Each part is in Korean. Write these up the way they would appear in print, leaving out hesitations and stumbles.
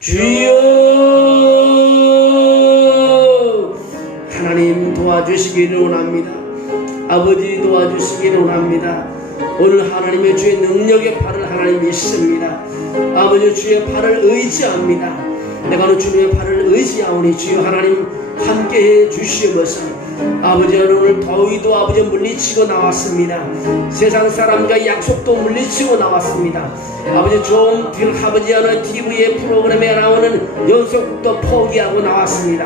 주여 하나님 도와주시기를 원합니다. 아버지 도와주시기를 원합니다. 오늘 하나님의 주의 능력의 팔을 하나님 믿습니다. 아버지 주의 팔을 의지합니다. 내가 주님의 팔을 의지하오니 주여 하나님 함께해 주시옵소서. 아버지 오늘 더위도 아버지 물리치고 나왔습니다. 세상 사람과 약속도 물리치고 나왔습니다. 아버지 좀 아버지 하는 TV의 프로그램에 나오는 연속도 포기하고 나왔습니다.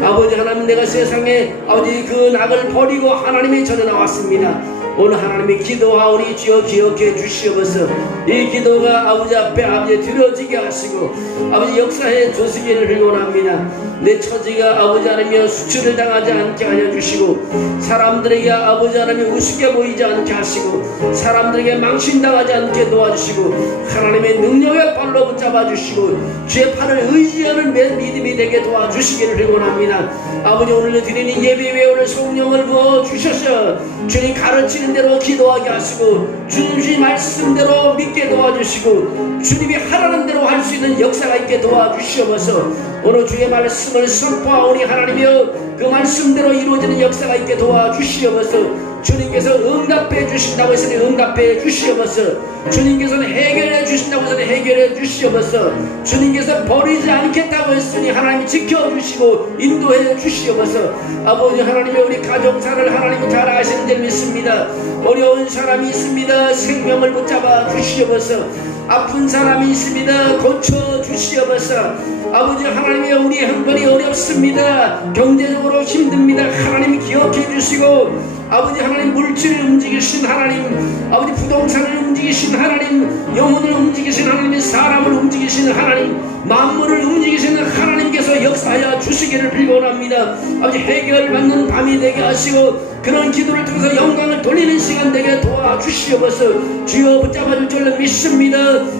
아버지 하나님 내가 세상에 아버지 그 낙을 버리고 하나님의 전에 나왔습니다. 오늘 하나님이 기도하오니 주여 기억해 주시옵소서. 이 기도가 아버지 앞에 아버지 드려지게 하시고 아버지 역사해 주시기를 원합니다. 내 처지가 아버지 하나님이 수치를 당하지 않게 하여 주시고 사람들에게 아버지 하나님이 우습게 보이지 않게 하시고 사람들에게 망신당하지 않게 도와주시고 하나님의 능력의 팔로 붙잡아 주시고 주의 팔을 의지하는 믿음이 되게 도와주시기를 원합니다. 아버지 오늘 드리는 예배 외에 오늘 성령을 부어 주셔서 주님 가르치는 대로 기도하게 하시고 주님 말씀대로 믿게 도와주시고 주님이 하라는 대로 할 수 있는 역사가 있게 도와주시옵소서. 오늘 주의 말씀을 선포하오니 하나님이여 그 말씀대로 이루어지는 역사가 있게 도와주시옵소서. 주님께서 응답해 주신다고 했으니 응답해 주시옵소서. 주님께서는 해결해 주신다고 했으니 해결해 주시옵소서. 주님께서 버리지 않겠다고 했으니 하나님이 지켜주시고 인도해 주시옵소서. 아버지 하나님의 우리 가정사를 하나님이 잘 아시는 줄 믿습니다. 어려운 사람이 있습니다. 생명을 붙잡아 주시옵소서. 아픈 사람이 있습니다. 고쳐 주시옵소서. 아버지 하나님의 우리 형편이 어렵습니다. 경제적으로 힘듭니다. 하나님이 기억해 주시고 아버지 하나님 물질을 움직이신 하나님 아버지 부동산을 움직이신 하나님 영혼을 움직이신 하나님 사람을 움직이신 하나님 만물을 움직이시는 하나님께서 역사하여 주시기를 빌곤합니다. 아버지 해결받는 밤이 되게 하시고 그런 기도를 통해서 영광을 돌리는 시간 되게 도와주시옵소서. 주여 붙잡아 줄 줄로 믿습니다.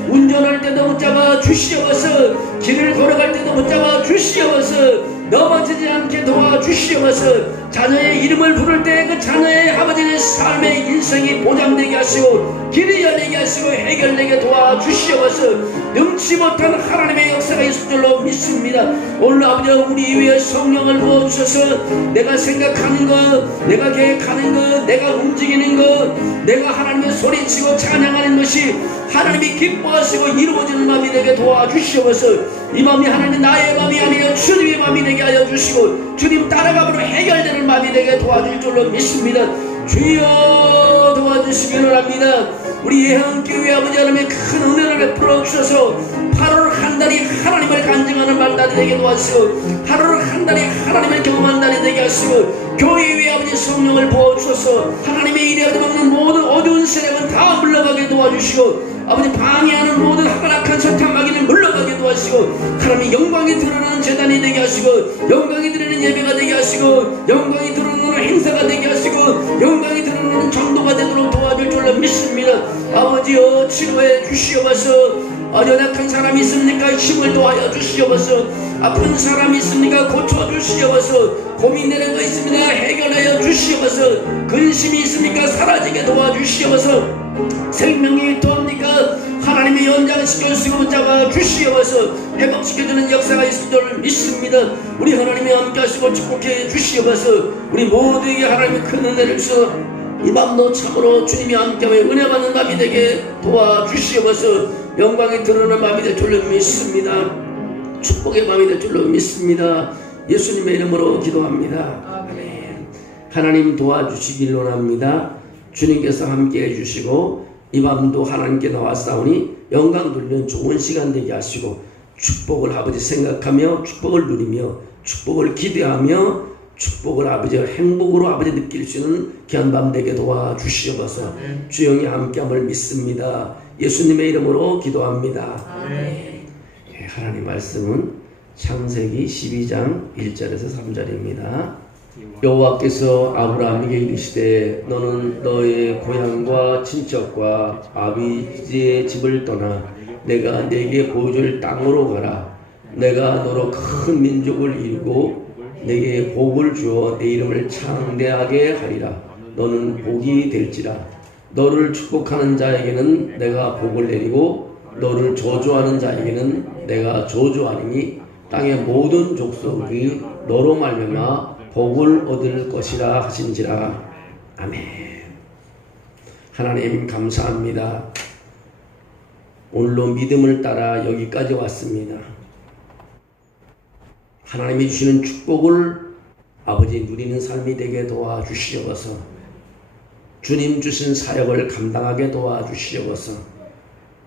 운전할 때도 붙잡아 주시옵소서. 길을 걸어갈 때도 붙잡아 주시옵소서. 넘어지지 않게 도와주시옵소서. 자녀의 이름을 부를 때 그 자녀의 아버지의 삶의 인생이 보장되게 하시고 길이 열리게 하시고 해결되게 도와주시옵소서. 능치 못한 하나님의 역사가 있을 줄로 믿습니다. 오늘 아버지 우리 위에 성령을 부어주셔서 내가 생각하는 것 내가 계획하는 것 내가 움직이는 것 내가 하나님의 소리치고 찬양하는 것이 하나님이 기뻐하시고 이루어지는 마음이 되게 도와주시옵소서. 이 마음이 하나님 나의 마음이 아니라 주님의 마음이 되게 하여 주시고 주님 따라감으로 해결되는 마음이 되게 도와줄 줄로 믿습니다. 주여 도와주시기를 합니다. 우리 예언교회 아버지 하나님의 큰 은혜를 베풀어 주셔서 8월 한 달이 하나님을 간증하는 말달이 되게 도와주시고 8월 한 달이 하나님을 경험하는 달이 되게 하시고 교회 위에 아버지 성령을 부어주셔서 하나님의 일에 얻어먹는 모든 어두운 세력은 다 물러가게 도와주시고 아버지 방해하는 모든 하락한 사탄마귀를 물러가게 도와주시고 하나님의 영광이 드러나는 제단이 되게 하시고 영광이 드러나는 예배가 되게 하시고 영광이 드러나는 행사가 되게 하시고 영광이 드러나는 전도가 되도록 도와줄 줄로 믿습니다. 아버지여 치료해 주시옵소서. 연약한 사람이 있습니까? 힘을 도하여 주시옵소서. 아픈 사람이 있습니까? 고쳐주시옵소서. 고민되는 거 있습니다. 해결하여 주시옵소서. 근심이 있습니까? 사라지게 도와주시옵소서. 생명이 또합니까? 하나님이 연장시켜주시고 붙잡아 주시옵소서. 회복시켜주는 역사가 있을 줄 믿습니다. 우리 하나님이 함께 하시고 축복해 주시옵소서. 우리 모두에게 하나님의 큰 은혜를 주셔서 이 밤도 참으로 주님이 함께하며 은혜 받는 밤이 되게 도와주시옵소서. 영광이 드러나는 밤이 될 줄로 믿습니다. 축복의 밤이 될 줄로 믿습니다. 예수님의 이름으로 기도합니다. 아멘. 하나님 도와주시길 원합니다. 주님께서 함께 해주시고 이 밤도 하나님께 나왔사오니 영광 돌리는 좋은 시간 되게 하시고 축복을 아버지 생각하며 축복을 누리며 축복을 기대하며 축복을 아버지 행복으로 아버지 느낄 수 있는 귀한 밤 되게 도와주시옵소서. 주영이 함께함을 믿습니다. 예수님의 이름으로 기도합니다. 아멘. 하나님 말씀은 창세기 12장 1절에서 3절입니다. 여호와께서 아브라함에게 이르시되 너는 너의 고향과 친척과 아비지의 집을 떠나 내가 네게 보여줄 땅으로 가라. 내가 너로 큰 민족을 이루고 네게 복을 주어 네 이름을 창대하게 하리라. 너는 복이 될지라. 너를 축복하는 자에게는 내가 복을 내리고 너를 저주하는 자에게는 내가 저주하리니 땅의 모든 족속이 너로 말미암아 복을 얻을 것이라 하신지라. 아멘. 하나님 감사합니다. 오늘로 믿음을 따라 여기까지 왔습니다. 하나님이 주시는 축복을 아버지 누리는 삶이 되게 도와주시옵소서. 주님 주신 사역을 감당하게 도와주시옵소서.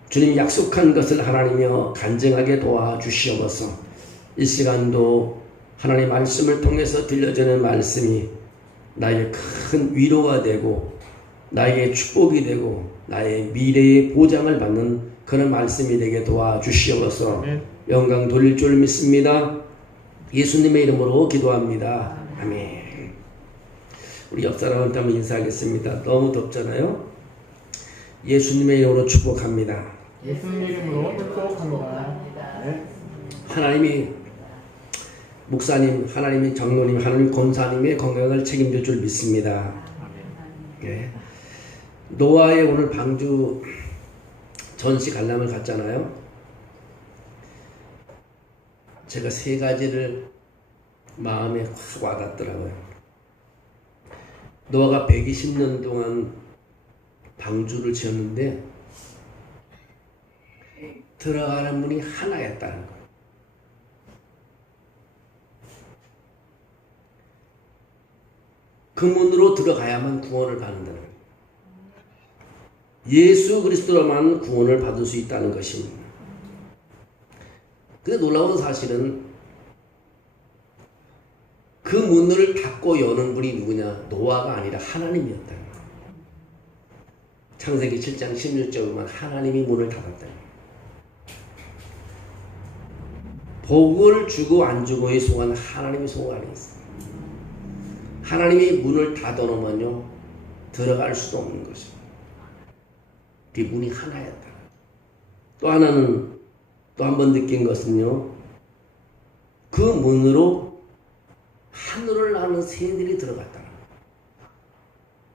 주님 약속한 것을 하나님이여 간증하게 도와주시옵소서. 이 시간도 하나님 말씀을 통해서 들려주는 말씀이 나에게 큰 위로가 되고 나에게 축복이 되고 나의 미래의 보장을 받는 그런 말씀이 되게 도와주시옵소서. 영광 돌릴 줄 믿습니다. 예수님의 이름으로 기도합니다. 아멘. 우리 옆 사람한테 한번 인사하겠습니다. 너무 덥잖아요. 예수님의 이름으로 축복합니다. 예수님의 이름으로 축복합니다. 네. 하나님이 목사님, 하나님이 장로님, 하나님 권사님의 건강을 책임질 줄 믿습니다. 네. 노아의 오늘 방주 전시 관람을 갔잖아요. 제가 세 가지를 마음에 확 와닿더라고요. 노아가 120년 동안 방주를 지었는데 들어가는 문이 하나였다는 거예요. 그 문으로 들어가야만 구원을 받는다는 거예요. 예수 그리스도로만 구원을 받을 수 있다는 것입니다. 근데 놀라운 사실은 그 문을 닫고 여는 분이 누구냐? 노아가 아니라 하나님이었다는 거예요. 창세기 7장 16절에 보면 하나님이 문을 닫았다는 거예요. 복을 주고 안 주고의 소관 하나님의 소관 안에 있어요. 하나님이 문을 닫아놓으면요 들어갈 수도 없는 것입니다. 그 문이 하나였다. 또 하나는 또 한 번 느낀 것은요, 그 문으로 하늘을 나는 새들이 들어갔다.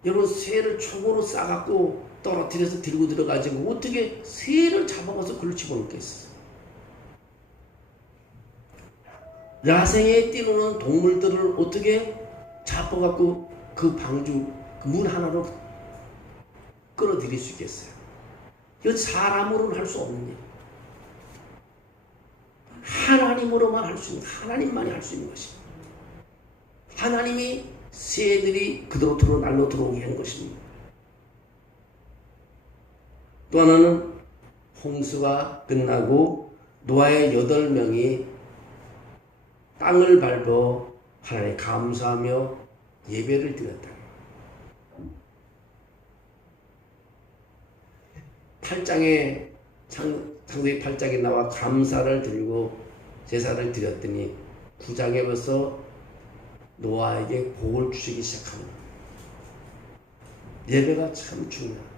여러분 새를 총으로 싸갖고 떨어뜨려서 들고 들어가지고 어떻게 새를 잡아가서 그걸 집어넣겠어요? 야생에 뛰노는 동물들을 어떻게 잡아갖고 그 방주 그 문 하나로 끌어들일 수 있겠어요? 이건 사람으로는 할 수 없는 일. 하나님으로만 할 수 있는, 하나님만이 할 수 있는 것입니다. 하나님이 새들이 그대로 날로 들어오게 한 것입니다. 또 하나는 홍수가 끝나고 노아의 8명이 땅을 밟아 하나님 감사하며 예배를 드렸다. 8장에 창세기 8장에 나와 감사를 드리고 제사를 드렸더니 9장에 벌써 노아에게 복을 주시기 시작합니다. 예배가 참 중요합니다.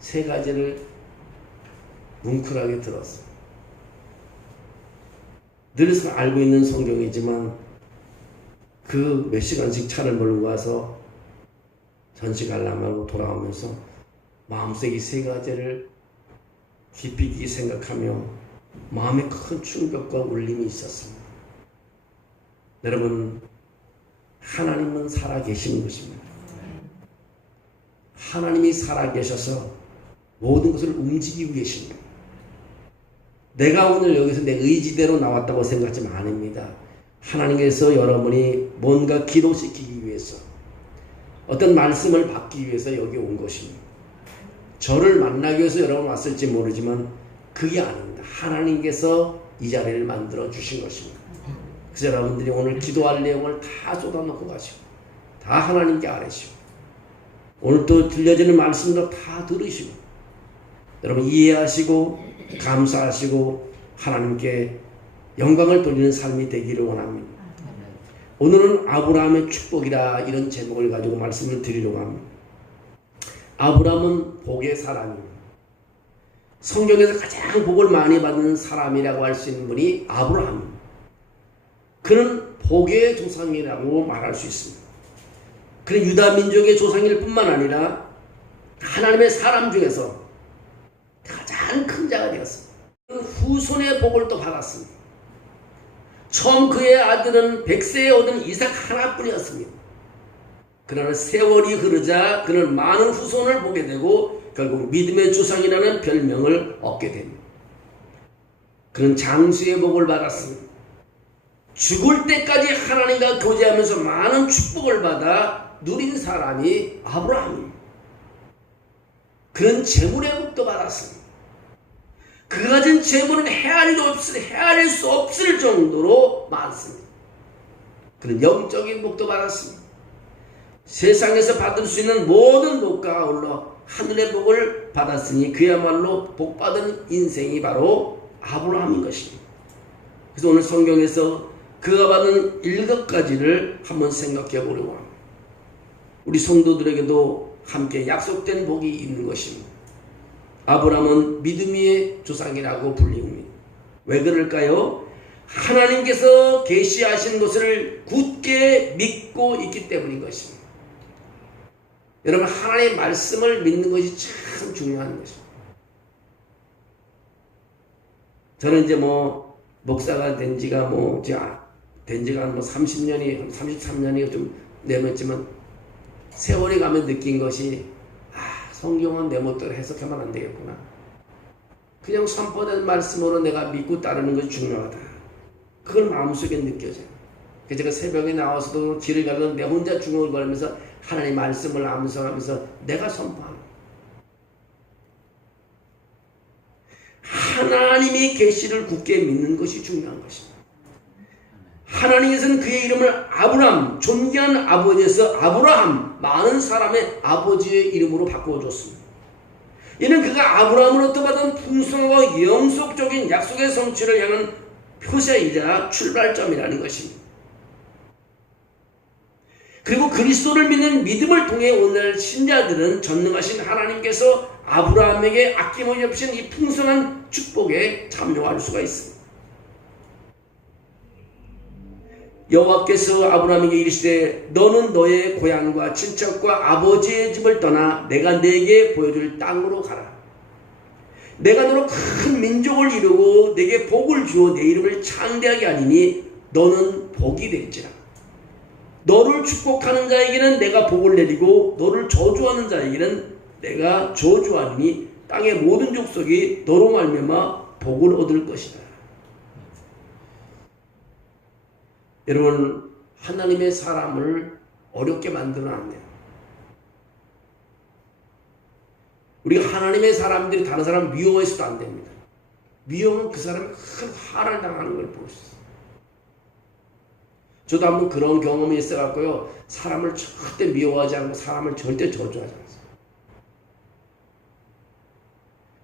세 가지를 뭉클하게 들었어요. 늘 알고 있는 성경이지만 그 몇 시간씩 차를 몰고 와서 전시 관람하고 돌아오면서 마음속에 이 세 가지를 깊이 있게 생각하며 마음에 큰 충격과 울림이 있었습니다. 여러분, 하나님은 살아계시는 것입니다. 하나님이 살아계셔서 모든 것을 움직이고 계십니다. 내가 오늘 여기서 내 의지대로 나왔다고 생각하지 아닙니다. 하나님께서 여러분이 뭔가 기도시키기 위해서 어떤 말씀을 받기 위해서 여기 온 것입니다. 저를 만나기 위해서 여러분 왔을지 모르지만 그게 아닙니다. 하나님께서 이 자리를 만들어 주신 것입니다. 그래서 여러분들이 오늘 기도할 내용을 다 쏟아놓고 가시고 다 하나님께 아뢰시고 오늘 또 들려지는 말씀도 다 들으시고 여러분 이해하시고 감사하시고 하나님께 영광을 돌리는 삶이 되기를 원합니다. 오늘은 아브라함의 축복이라 이런 제목을 가지고 말씀을 드리려고 합니다. 아브라함은 복의 사람입니다. 성경에서 가장 복을 많이 받는 사람이라고 할 수 있는 분이 아브라함입니다. 그는 복의 조상이라고 말할 수 있습니다. 그는 유다 민족의 조상일 뿐만 아니라 하나님의 사람 중에서 가장 큰 큰 자가 되었습니다. 그 후손의 복을 또 받았습니다. 처음 그의 아들은 100세에 얻은 이삭 하나뿐이었습니다. 그러나 세월이 흐르자 그는 많은 후손을 보게 되고 결국 믿음의 조상이라는 별명을 얻게 됩니다. 그는 장수의 복을 받았습니다. 죽을 때까지 하나님과 교제하면서 많은 축복을 받아 누린 사람이 아브라함입니다. 그는 재물의 복도 받았습니다. 그가 가진 재물은 헤아릴 수 없을 정도로 많습니다. 그는 영적인 복도 받았습니다. 세상에서 받을 수 있는 모든 복과 아울러 하늘의 복을 받았으니 그야말로 복받은 인생이 바로 아브라함인 것입니다. 그래서 오늘 성경에서 그가 받은 7가지를 한번 생각해 보려고 합니다. 우리 성도들에게도 함께 약속된 복이 있는 것입니다. 아브라함은 믿음의 조상이라고 불립니다. 왜 그럴까요? 하나님께서 계시하신 것을 굳게 믿고 있기 때문인 것입니다. 여러분, 하나님의 말씀을 믿는 것이 참 중요한 것입니다. 저는 이제 목사가 된 지가 한 30년이, 33년이 좀 넘었지만 세월이 가면 느낀 것이 성경은 내 멋대로 해석하면 안 되겠구나. 그냥 선포된 말씀으로 내가 믿고 따르는 것이 중요하다. 그걸 마음속에 느껴져요. 그래서 제가 새벽에 나와서도 길을 가면 내 혼자 중얼거리면서 하나님 말씀을 암송하면서 내가 선포하는 하나님의 계시를 굳게 믿는 것이 중요한 것입니다. 하나님께서는 그의 이름을 아브람, 존귀한 아버지에서 아브라함, 많은 사람의 아버지의 이름으로 바꿔줬습니다. 이는 그가 아브라함으로부터 받은 풍성하고 영속적인 약속의 성취를 향한 표시이자 출발점이라는 것입니다. 그리고 그리스도를 믿는 믿음을 통해 오늘 신자들은 전능하신 하나님께서 아브라함에게 아낌없이 주신 이 풍성한 축복에 참여할 수가 있습니다. 여호와께서 아브라함에게 이르시되 너는 너의 고향과 친척과 아버지의 집을 떠나 내가 네게 보여줄 땅으로 가라. 내가 너로 큰 민족을 이루고 네게 복을 주어 내 이름을 창대하게 하리니 너는 복이 될지라. 너를 축복하는 자에게는 내가 복을 내리고 너를 저주하는 자에게는 내가 저주하리니 땅의 모든 족속이 너로 말미암아 복을 얻을 것이다. 여러분, 하나님의 사람을 어렵게 만들면 안 돼요. 우리가 하나님의 사람들이 다른 사람을 미워해서도 안 됩니다. 미워하면 그 사람이 큰 화를 당하는 걸 볼 수 있어요. 저도 한번 그런 경험이 있어갖고요. 사람을 절대 미워하지 않고 사람을 절대 저주하지 않았어요.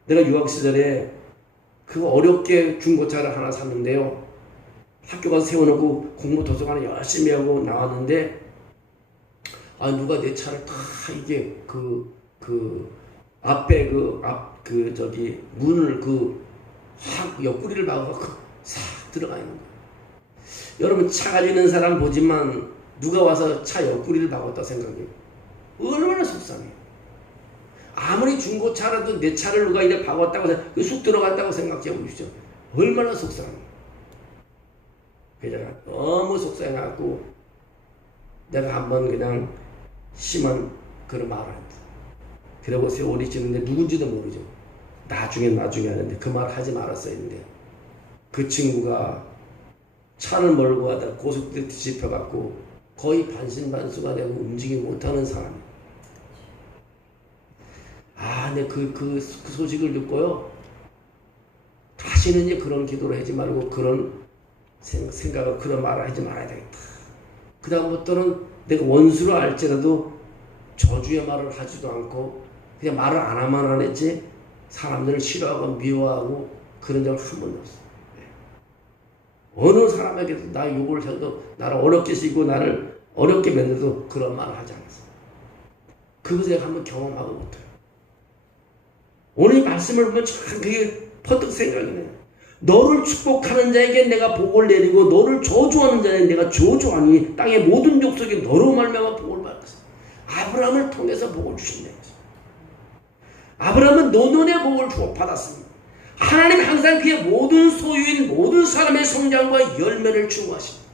내가 유학 시절에 그 어렵게 중고차를 하나 샀는데요. 학교 가서 세워놓고 공부 도서관에 열심히 하고 나왔는데 누가 내 차를 다 이게 앞에 문을 확 옆구리를 막아서 싹 들어가 있는 거예요. 여러분, 차 가지는 사람 보지만 누가 와서 차 옆구리를 박았다 생각해요. 얼마나 속상해요. 아무리 중고차라도 내 차를 누가 이래 박았다고 해서 쑥 들어갔다고 생각해 보십시오. 얼마나 속상해요. 그래서 너무 속상해갖고 내가 한번 그냥 심한 그런 말을 했다. 그러고 세월이 지는데 누군지도 모르죠. 나중에 하는데 그 말 하지 말았어야 했는데 그 친구가 차를 몰고 가다가 고속도로에 뒤집혀갖고 거의 반신반수가 되고 움직이지 못하는 사람이에요. 근데 그 소식을 듣고요. 다시는 이제 그런 기도를 하지 말고 그런 생각을 그런 말을 하지 말아야 되겠다. 그 다음부터는 내가 원수로 알지라도 저주의 말을 하지도 않고 그냥 말을 안 하면 안 했지 사람들을 싫어하고 미워하고 그런 적은 한 번도 없어요. 어느 사람에게도 나 욕을 해도 나를 어렵게 시고 나를 어렵게 만들어도 그런 말을 하지 않았어요. 그것을 내가 한번 경험하고 못해요. 오늘 이 말씀을 보면 참 그게 퍼뜩 생각이 나요. 너를 축복하는 자에게 내가 복을 내리고 너를 저주하는 자에게 내가 저주하니 땅의 모든 족속이 너로 말미암아 복을 받았어. 아브라함을 통해서 복을 주신다는 거죠. 아브라함은 노년의 복을 받았습니다. 하나님 항상 그의 모든 소유인 모든 사람의 성장과 열매를 추구하십니다.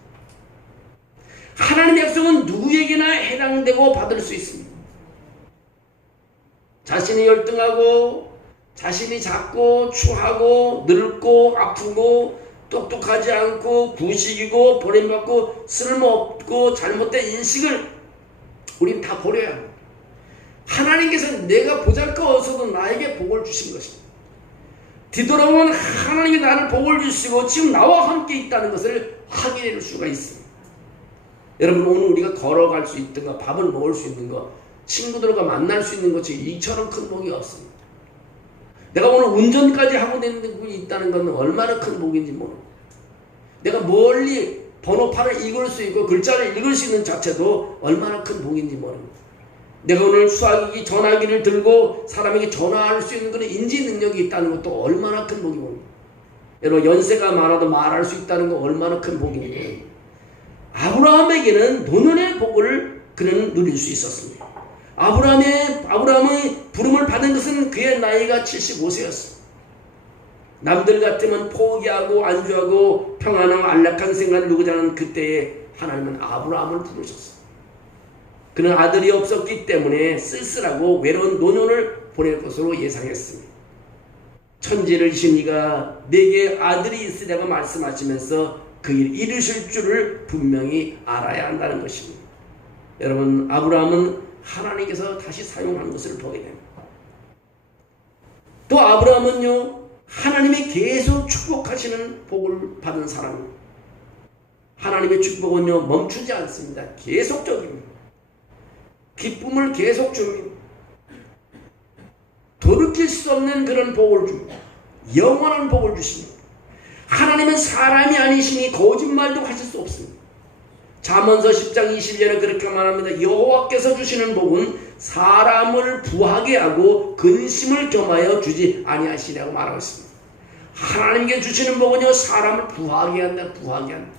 하나님의 백성은 누구에게나 해당되고 받을 수 있습니다. 자신이 열등하고 자신이 작고 추하고 늙고 아프고 똑똑하지 않고 구식이고 버림받고 쓸모없고 잘못된 인식을 우린 다 버려야 합니다. 하나님께서 내가 보잘것없어도 나에게 복을 주신 것입니다. 뒤돌아보면 하나님이 나를 복을 주시고 지금 나와 함께 있다는 것을 확인할 수가 있습니다. 여러분, 오늘 우리가 걸어갈 수 있든가 밥을 먹을 수 있는 것, 친구들과 만날 수 있는 것이 이처럼 큰 복이 없습니다. 내가 오늘 운전까지 하고 있는 분이 있다는 것은 얼마나 큰 복인지 모릅니다. 내가 멀리 번호판을 읽을 수 있고 글자를 읽을 수 있는 자체도 얼마나 큰 복인지 모릅니다. 내가 오늘 수화기기 전화기를 들고 사람에게 전화할 수 있는 그런 인지 능력이 있다는 것도 얼마나 큰 복이 모릅니다. 여러분, 연세가 많아도 말할 수 있다는 건 얼마나 큰 복인지. 아브라함에게는 노년의 복을 그는 누릴 수 있었습니다. 아브라함의 부름을 받은 것은 그의 나이가 75세였습니다. 남들 같으면 포기하고 안주하고 평안하고 안락한 생활을 누구자 하는 그때에 하나님은 아브라함을 부르셨습니다. 그는 아들이 없었기 때문에 쓸쓸하고 외로운 노년을 보낼 것으로 예상했습니다. 천지를 지신 이가 내게 아들이 있으라고 말씀하시면서 그 일 이루실 줄을 분명히 알아야 한다는 것입니다. 여러분, 아브라함은 하나님께서 다시 사용한 것을 보게 됩니다. 또 아브라함은요, 하나님이 계속 축복하시는 복을 받은 사람입니다. 하나님의 축복은요, 멈추지 않습니다. 계속적입니다. 기쁨을 계속 줍니다. 돌이킬 수 없는 그런 복을 줍니다. 영원한 복을 주십니다. 하나님은 사람이 아니시니 거짓말도 하실 수 없습니다. 잠언서 10장 20절에 그렇게 말합니다. 여호와께서 주시는 복은 사람을 부하게 하고 근심을 겸하여 주지 아니하시라고 말하고 있습니다. 하나님께 주시는 복은요, 사람을 부하게 한다. 부하게 한다.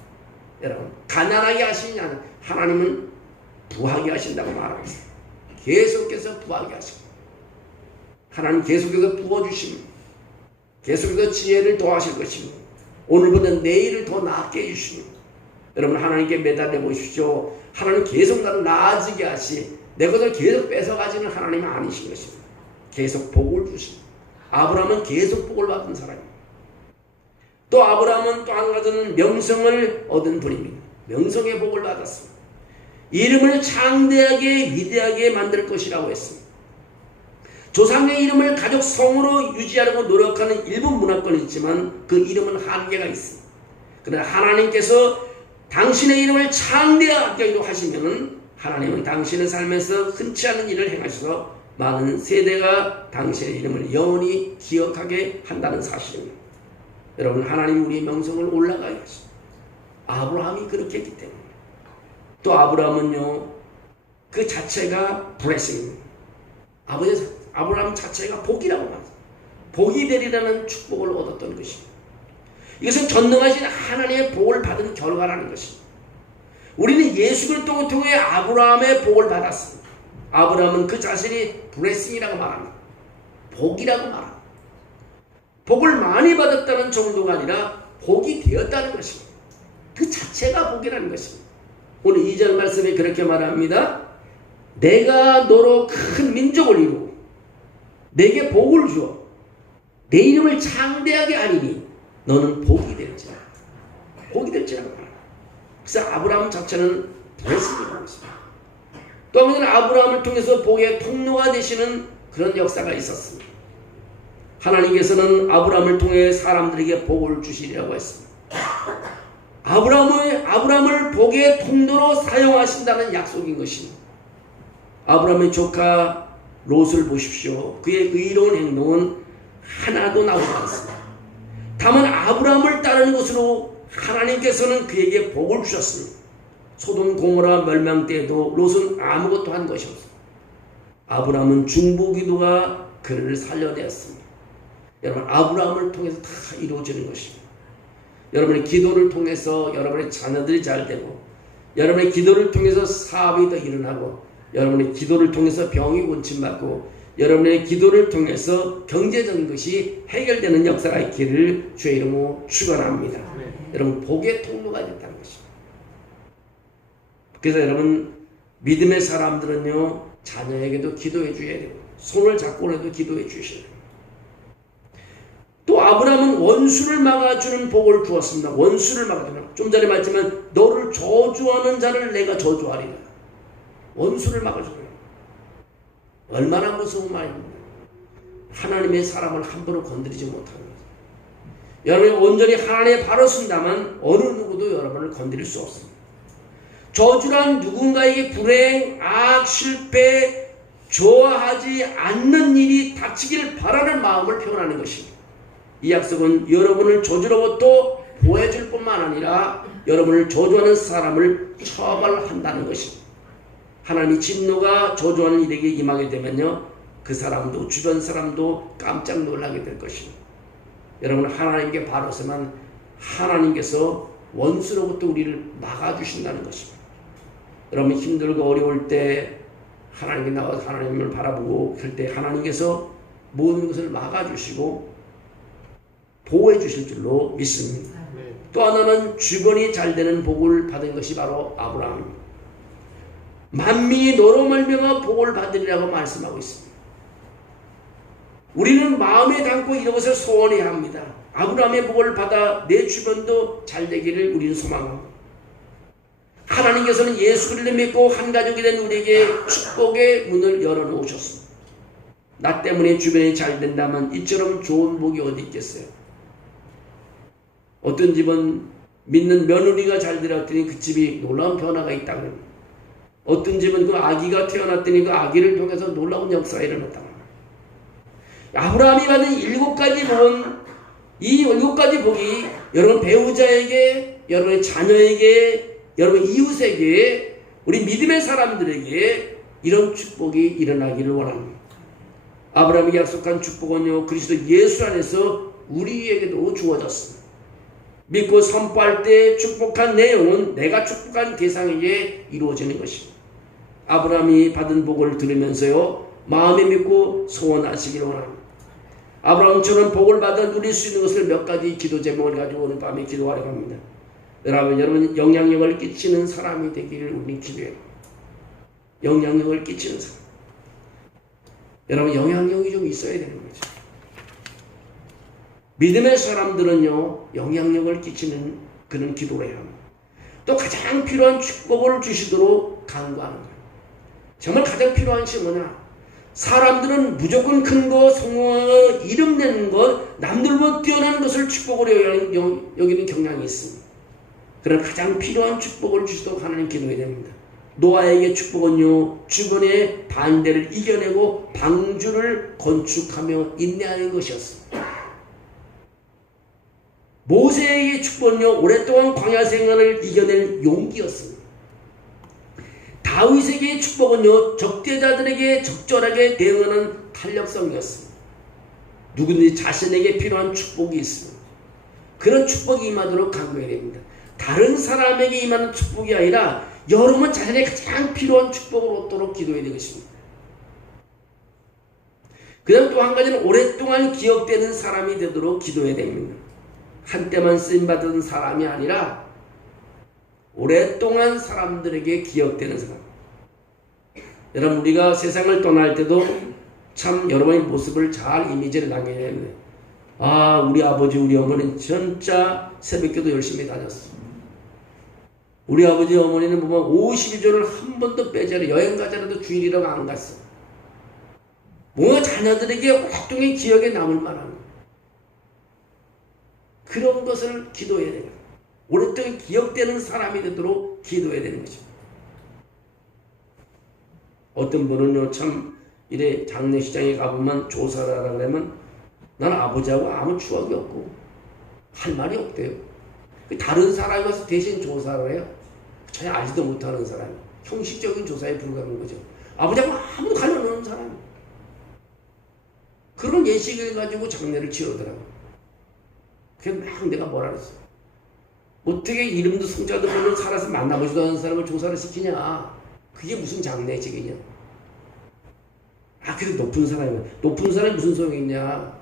여러분, 가난하게 하시냐, 하나님은 부하게 하신다고 말하고 있습니다. 계속해서 부하게 하십니다. 하나님 계속해서 부어주십니다. 계속해서 지혜를 더하실 것입니다. 오늘보다 내일을 더 낫게 해주십니다. 여러분, 하나님께 매달려 보십시오. 하나님 계속 나를 나아지게 하시, 내 것을 계속 뺏어가지는 하나님이 아니신 것입니다. 계속 복을 주십니다. 아브라함은 계속 복을 받은 사람입니다. 또 아브라함은 또 한 가지는 명성을 얻은 분입니다. 명성의 복을 받았습니다. 이름을 창대하게 위대하게 만들 것이라고 했습니다. 조상의 이름을 가족 성으로 유지하려고 노력하는 일부 문화권이 있지만 그 이름은 한계가 있습니다. 그러나 하나님께서 당신의 이름을 창대하게 하시면 하나님은 당신의 삶에서 흔치 않은 일을 행하셔서 많은 세대가 당신의 이름을 영원히 기억하게 한다는 사실입니다. 여러분, 하나님 우리의 명성을 올라가게 하십니다. 아브라함이 그렇게 했기 때문에. 또 아브라함은요, 그 자체가 블레싱입니다. 아브라함 자체가 복이라고 말합니다. 복이 되리라는 축복을 얻었던 것입니다. 이것은 전능하신 하나님의 복을 받은 결과라는 것입니다. 우리는 예수 그리스도를 통해 아브라함의 복을 받았습니다. 아브라함은 그 자신이 블레싱이라고 말합니다. 복이라고 말합니다. 복을 많이 받았다는 정도가 아니라 복이 되었다는 것입니다. 그 자체가 복이라는 것입니다. 오늘 2절 말씀에 그렇게 말합니다. 내가 너로 큰 민족을 이루고 내게 복을 주어 내 이름을 창대하게 하리니 너는 복이 될지라. 복이 될지라고 말합니다. 그래서 아브라함 자체는 블레싱이라고 했습니다. 또 한 번은 아브라함을 통해서 복의 통로가 되시는 그런 역사가 있었습니다. 하나님께서는 아브라함을 통해 사람들에게 복을 주시리라고 했습니다. 아브라함을 복의 통로로 사용하신다는 약속인 것입니다. 아브라함의 조카 롯을 보십시오. 그의 의로운 행동은 하나도 나오지 않습니다. 다만 아브라함을 따르는 것으로 하나님께서는 그에게 복을 주셨습니다. 소돔 고모라 멸망 때에도 롯은 아무것도 한 것이 없습니다. 아브라함은 중보기도가 그를 살려내었습니다. 여러분, 아브라함을 통해서 다 이루어지는 것입니다. 여러분의 기도를 통해서 여러분의 자녀들이 잘 되고, 여러분의 기도를 통해서 사업이 더 일어나고, 여러분의 기도를 통해서 병이 고침받고, 여러분의 기도를 통해서 경제적인 것이 해결되는 역사가 있기를 주의 이름으로 축원합니다. 여러분 복의 통로가 됐다는 것입니다. 그래서 여러분 믿음의 사람들은요 자녀에게도 기도해 줘야 되고 손을 잡고라도 기도해 주셔야 됩니다. 또 아브라함은 원수를 막아주는 복을 주었습니다. 원수를 막아주는, 좀 전에 말했지만 너를 저주하는 자를 내가 저주하리라. 원수를 막아주는 거예요. 얼마나 무서운 말입니다. 하나님의 사람을 함부로 건드리지 못하는 거죠. 여러분이 온전히 하나님의 발을 쓴다면 어느 누구도 여러분을 건드릴 수 없습니다. 저주란 누군가에게 불행, 악, 실패, 좋아하지 않는 일이 닥치기를 바라는 마음을 표현하는 것입니다. 이 약속은 여러분을 저주로부터 보호해줄 뿐만 아니라 여러분을 저주하는 사람을 처벌한다는 것입니다. 하나님의 진노가 저주하는 이에게 임하게 되면요 그 사람도 주변 사람도 깜짝 놀라게 될 것입니다. 여러분 하나님께 바로 서면 하나님께서 원수로부터 우리를 막아주신다는 것입니다. 여러분 힘들고 어려울 때 하나님께 나와서 하나님을 바라보고 할 때 하나님께서 모든 것을 막아주시고 보호해 주실 줄로 믿습니다. 또 하나는 주변이 잘 되는 복을 받은 것이 바로 아브라함입니다. 만민이 너로 말미암아 복을 받으리라고 말씀하고 있습니다. 우리는 마음에 담고 이런 것을 소원해야 합니다. 아브라함의 복을 받아 내 주변도 잘 되기를 우리는 소망합니다. 하나님께서는 예수 그리스도를 믿고 한 가족이 된 우리에게 축복의 문을 열어놓으셨습니다. 나 때문에 주변이 잘 된다면 이처럼 좋은 복이 어디 있겠어요? 어떤 집은 믿는 며느리가 잘 되었더니 그 집이 놀라운 변화가 있다고 합니다. 어떤 집은 그 아기가 태어났더니 그 아기를 통해서 놀라운 역사가 일어났다고 합니다. 아브라함이 받은 7가지 복은 이 7가지 복이 여러분 배우자에게, 여러분의 자녀에게, 여러분 이웃에게, 우리 믿음의 사람들에게 이런 축복이 일어나기를 원합니다. 아브라함이 약속한 축복은요 그리스도 예수 안에서 우리에게도 주어졌습니다. 믿고 선포할 때 축복한 내용은 내가 축복한 대상에게 이루어지는 것입니다. 아브라함이 받은 복을 들으면서요 마음에 믿고 소원하시기를 원합니다. 아브라함처럼 복을 받아 누릴 수 있는 것을 몇 가지 기도 제목을 가지고 오늘 밤에 기도하려고 합니다. 여러분 영향력을 끼치는 사람이 되기를 우리 기도해요. 영향력을 끼치는 사람. 여러분 영향력이 좀 있어야 되는 거죠. 믿음의 사람들은요 영향력을 끼치는 그런 기도를 해야 합니다. 또 가장 필요한 축복을 주시도록 간구하는 거예요. 정말 가장 필요한 것이 뭐냐? 사람들은 무조건 큰 거, 성공하고 이름 내는 것, 남들보다 뛰어난 것을 축복으로 여기는 경향이 있습니다. 그러나 가장 필요한 축복을 주시도록 하나님 기도해야 됩니다. 노아에게 축복은요 주변의 반대를 이겨내고 방주를 건축하며 인내하는 것이었습니다. 모세에게 축복은요 오랫동안 광야 생활을 이겨낼 용기였습니다. 다윗에게 축복은요 적대자들에게 적절하게 대응하는 탄력성이었습니다. 누구든지 자신에게 필요한 축복이 있습니다. 그런 축복이 임하도록 간구해야 됩니다. 다른 사람에게 임하는 축복이 아니라 여러분 자신의 가장 필요한 축복을 얻도록 기도해야 되겠습니다. 그 다음 또 한 가지는 오랫동안 기억되는 사람이 되도록 기도해야 됩니다. 한때만 쓰임받은 사람이 아니라 오랫동안 사람들에게 기억되는 사람. 여러분 우리가 세상을 떠날 때도 참 여러분의 모습을 잘 이미지를 남겨야 됩니다. 아 우리 아버지 우리 어머니는 진짜 새벽기도 열심히 다녔어. 우리 아버지 어머니는 보면 52조를 한 번도 빼지 않아 여행 가자라도 주일이라고 안 갔어. 뭔가 자녀들에게 오랫동안 기억에 남을 만한 그런 것을 기도해야 돼요. 오랫동안 기억되는 사람이 되도록 기도해야 되는 거죠. 어떤 분은요 참 이래 장례식장에 가보면 조사를 하라 그러면 난 아버지하고 아무 추억이 없고 할 말이 없대요. 다른 사람이 가서 대신 조사를 해요. 전혀 알지도 못하는 사람, 형식적인 조사에 불과한 거죠. 아버지하고 아무도 관련 없는 사람. 그런 예식을 가지고 장례를 치르더라고. 그래서 막 내가 뭐라 그랬어. 어떻게 이름도 성자도 모르는 살아서 만나보지도 않은 사람을 조사를 시키냐. 그게 무슨 장례식이냐. 그래도 높은 사람이 무슨 소용이 있냐?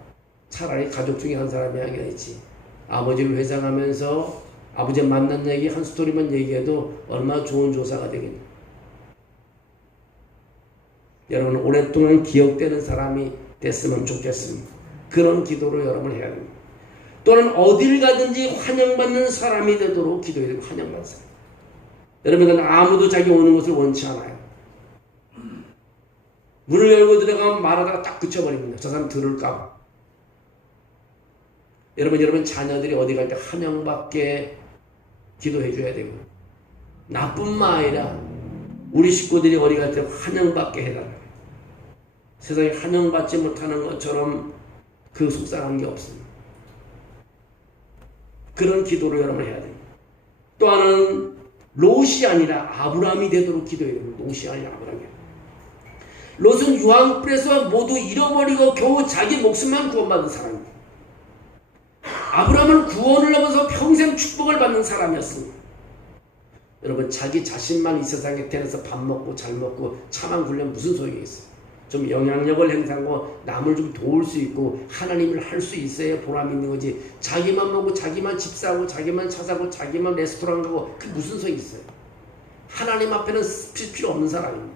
차라리 가족 중에 한 사람이 하겠지. 아버지를 회상하면서 아버지 만난 얘기 한 스토리만 얘기해도 얼마나 좋은 조사가 되겠냐. 여러분 오랫동안 기억되는 사람이 됐으면 좋겠습니다. 그런 기도를 여러분 해야 됩니다. 또는 어딜 가든지 환영받는 사람이 되도록 기도해야 되고 환영받는 사람. 여러분 아무도 자기 오는 것을 원치 않아요. 문을 열고 들어가면 말하다가 딱 그쳐버립니다. 저 사람 들을까 봐. 여러분 자녀들이 어디 갈 때 환영받게 기도해 줘야 되고 나뿐만 아니라 우리 식구들이 어디 갈 때 환영받게 해달라고. 세상에 환영받지 못하는 것처럼 그 속상한 게 없습니다. 그런 기도를 여러분 해야 됩니다. 또 하나는 롯이 아니라 아브라함이 되도록 기도해야 됩니다. 롯이 아니라 아브라함이. 롯은 유황불에서 모두 잃어버리고 겨우 자기 목숨만 구원받은 사람입니다. 아브라함은 구원을 넘어서 평생 축복을 받는 사람이었습니다. 여러분 자기 자신만 이 세상에 태어나서 밥 먹고 잘 먹고 차만 굴려면 무슨 소용이 있어요. 좀 영향력을 행사하고 남을 좀 도울 수 있고 하나님을 할 수 있어야 보람 있는 거지. 자기만 먹고 자기만 집 사고 자기만 차 사고 자기만 레스토랑 가고 그 무슨 소용이 있어요. 하나님 앞에는 필요 없는 사람입니다.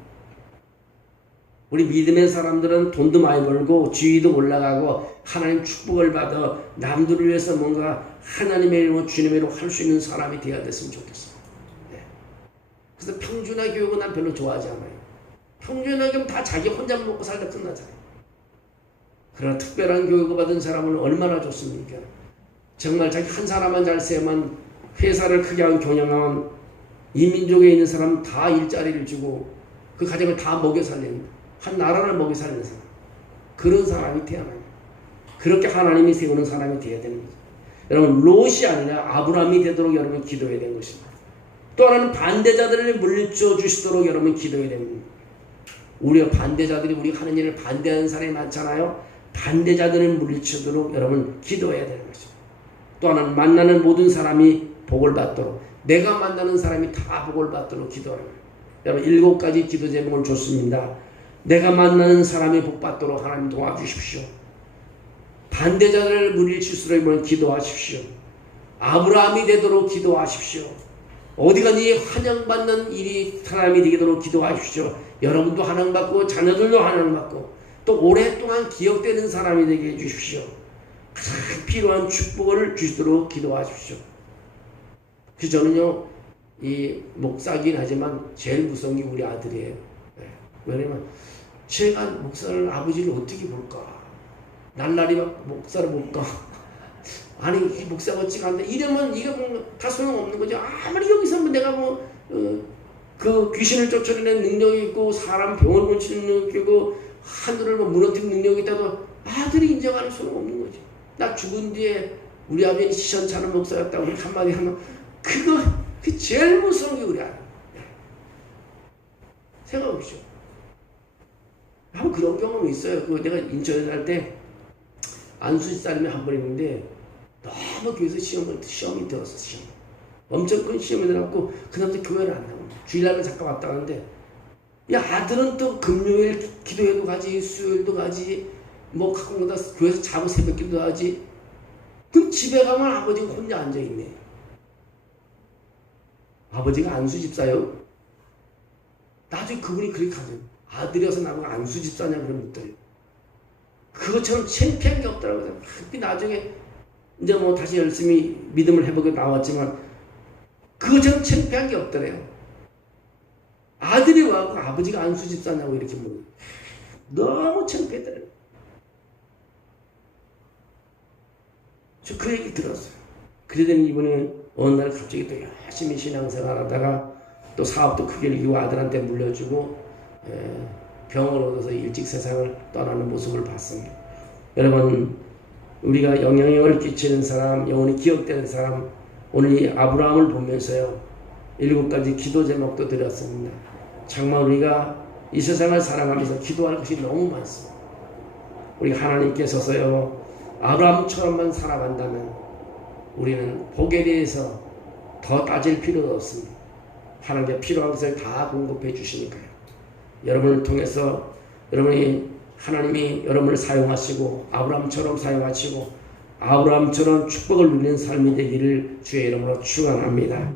우리 믿음의 사람들은 돈도 많이 벌고 지위도 올라가고 하나님 축복을 받아 남들을 위해서 뭔가 하나님의 이름으로 주님의 이름으로 할 수 있는 사람이 되어야 됐으면 좋겠어요. 네. 그래서 평준화 교육은 난 별로 좋아하지 않아요. 평준화 교육은 다 자기 혼자 먹고 살다 끝나잖아요. 그러나 특별한 교육을 받은 사람은 얼마나 좋습니까? 정말 자기 한 사람만 잘 세야만 회사를 크게 한 경영하면 이 민족에 있는 사람 다 일자리를 주고 그 가정을 다 먹여 살리는 한 나라를 먹여 살리는 사람. 그런 사람이 태어나요. 그렇게 하나님이 세우는 사람이 되어야 되는 거죠. 여러분 롯이 아니라 아브라함이 되도록 여러분 기도해야 되는 것입니다. 또 하나는 반대자들을 물리쳐 주시도록 여러분 기도해야 됩니다. 우리가 반대자들이 우리 하는 일을 반대하는 사람이 많잖아요. 반대자들을 물리치도록 여러분 기도해야 되는 것입니다. 또 하나는 만나는 모든 사람이 복을 받도록 내가 만나는 사람이 다 복을 받도록 기도하는 거예요. 여러분 7가지 기도 제목을 줬습니다. 내가 만나는 사람이 복 받도록 하나님 도와주십시오. 반대자들을 물리칠수록 기도하십시오. 아브라함이 되도록 기도하십시오. 어디가니 환영받는 일이 사람이 되도록 기도하십시오. 여러분도 환영받고 자녀들도 환영받고 또 오랫동안 기억되는 사람이 되게 해주십시오. 가장 필요한 축복을 주시도록 기도하십시오. 그래서 저는요 이 목사긴 하지만 제일 무서운 게 우리 아들이에요. 왜냐면 제가 목사를 아버지를 어떻게 볼까? 날라리 목사를 볼까? 아니 이 목사가 어찌 간다 이러면 이거 다 소용없는 거죠. 아무리 여기서 내가 그 귀신을 쫓아내는 능력이 있고 사람 병을 고치는 능력이 있고 하늘을 무너뜨리는 능력이 있다도 아들이 인정하는 소용없는 거죠. 나 죽은 뒤에 우리 아버지는 시선찮은 목사였다고 그렇게 한마디 하면 그 제일 무서운 게 우리 아들. 생각해보시오. 한번 그런 경험이 있어요. 내가 인천에 살 때 안수지 딸님이 한 번 있는데 너무 교회에서 시험이 들었어. 시험. 엄청 큰 시험이 들어갖고 그다음부터 교회를 안 나옵니다. 주일날은 잠깐 왔다 가는데 야 아들은 또 금요일 기도회도 가지 수요일도 가지 뭐 가끔가다 교회에서 자고 새벽기도 하지. 그럼 집에 가면 아버지가 혼자 앉아있네. 아버지가 안수집사요. 나중에 그분이 그렇게 가죠. 아들이어서 나보고 안수집사냐 그러면 묻더래요. 그것처럼 창피한 게 없더라고요. 나중에 이제 뭐 다시 열심히 믿음을 해보게 나왔지만 그것처럼 창피한 게 없더래요. 아들이 와서 아버지가 안수집사냐고 이렇게 물어요. 너무 창피했더래요. 저 그 얘기 들었어요. 그러더니 이번에 어느 날 갑자기 또 열심히 신앙생활 하다가 또 사업도 크게 이기고 아들한테 물려주고 병을 얻어서 일찍 세상을 떠나는 모습을 봤습니다. 여러분 우리가 영향력을 끼치는 사람, 영원히 기억되는 사람, 오늘 이 아브라함을 보면서요 7가지 기도 제목도 드렸습니다. 정말 우리가 이 세상을 살아가면서 기도할 것이 너무 많습니다. 우리 하나님께서요 아브라함처럼만 살아간다면 우리는 복에 대해서 더 따질 필요도 없습니다. 하나님께 필요한 것을 다 공급해 주시니까요. 여러분을 통해서 여러분이 하나님이 여러분을 사용하시고 아브라함처럼 사용하시고 아브라함처럼 축복을 누리는 삶이 되기를 주의 이름으로 축원합니다.